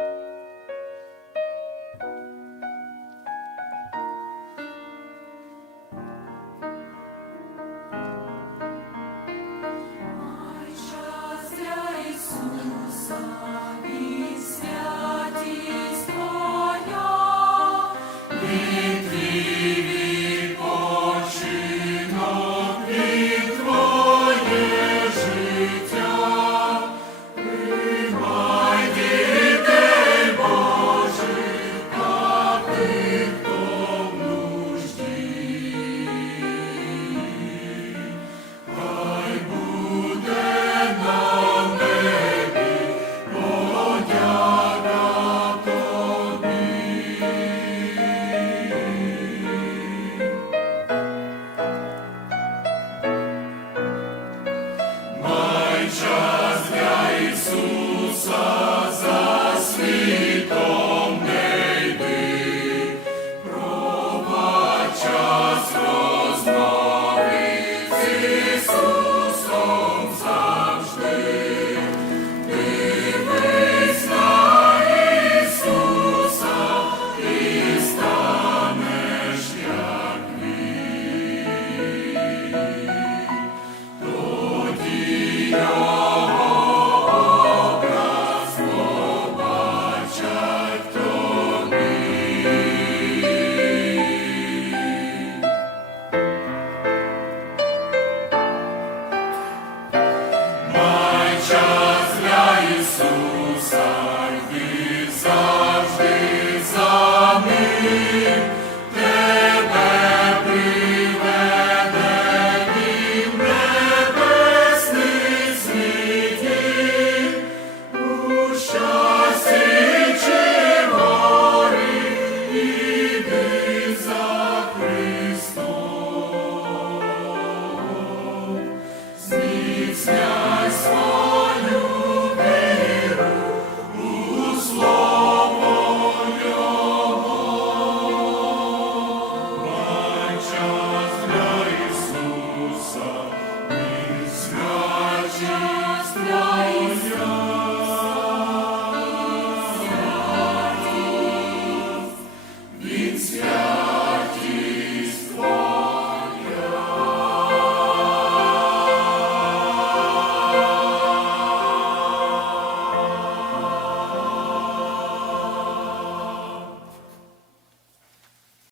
Thank you.